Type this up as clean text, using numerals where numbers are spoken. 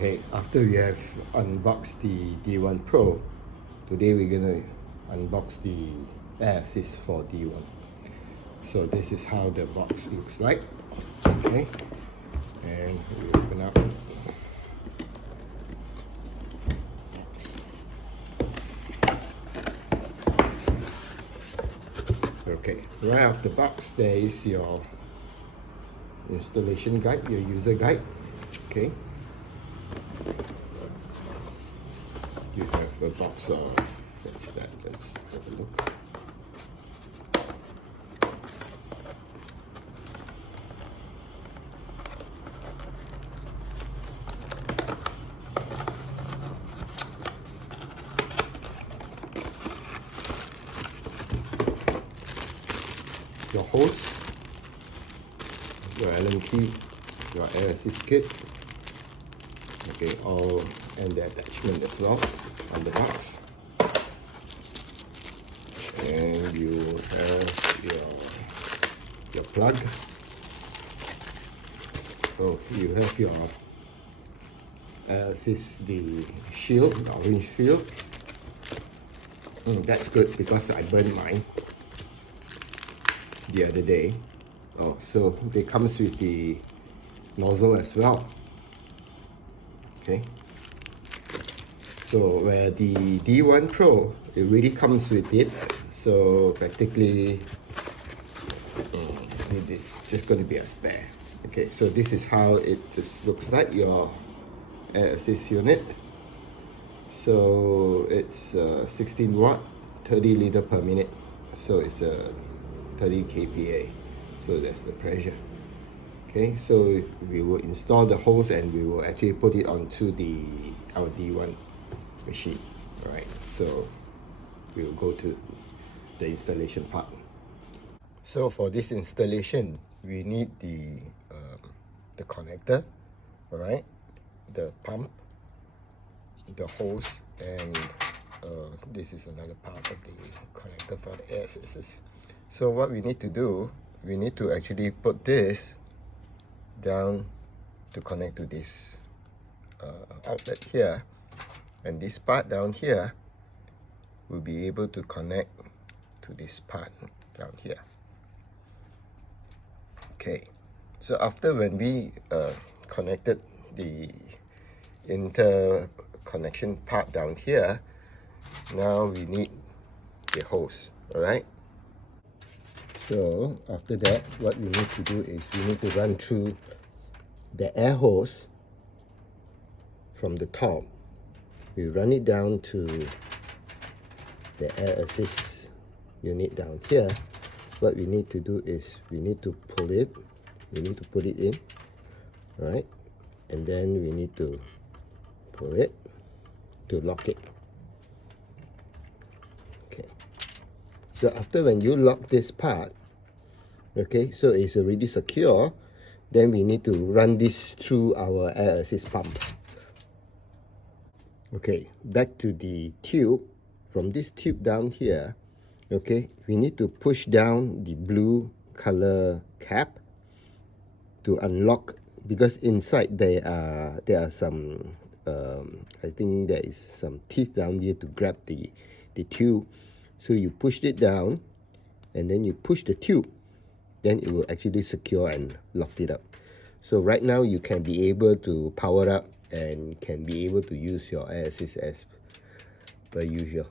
Okay, after we have unboxed the D1 Pro, today we're gonna unbox the air assist for D1. So this is how the box looks like. Okay, and we open up. Okay, right off the box there is your installation guide, your user guide. Okay, you have a box of, what's that? Let's have a look. Your hose, your Allen key, your air assist kit, okay, all, and the attachment as well on the box. And you have your plug. So you have your air assist, the shield, the orange shield. That's good because I burned mine the other day. Oh, so they comes with the nozzle as well. Okay, so where the D1 Pro, it really comes with it, so practically it is just going to be a spare. Okay, so this is how it just looks like, your air assist unit. So it's 16 watt, 30 liter per minute, so it's a 30 kPa, so that's the pressure. Okay, so we will install the hose and we will actually put it onto our D1 machine. All right, so we will go to the installation part. So for this installation, we need the connector, all right, the pump, the hose, and this is another part of the connector for the air assist. So what we need to do, we need to actually put this down to connect to this outlet here, and this part down here will be able to connect to this part down here. Okay, so after when we connected the interconnection part down here, now we need the hose, all right? So after that, what we need to do is we need to run through the air hose from the top. We run it down to the air assist unit down here. What we need to do is we need to pull it, we need to put it in, right? And then we need to pull it to lock it. Okay. So after when you lock this part, okay, so it's already secure, then we need to run this through our air assist pump. Okay, back to the tube. From this tube down here, okay, we need to push down the blue color cap to unlock, because inside there are some I think there is some teeth down here to grab the tube. So you push it down and then you push the tube, then it will actually secure and lock it up. So right now you can be able to power up and can be able to use your air assist as per usual.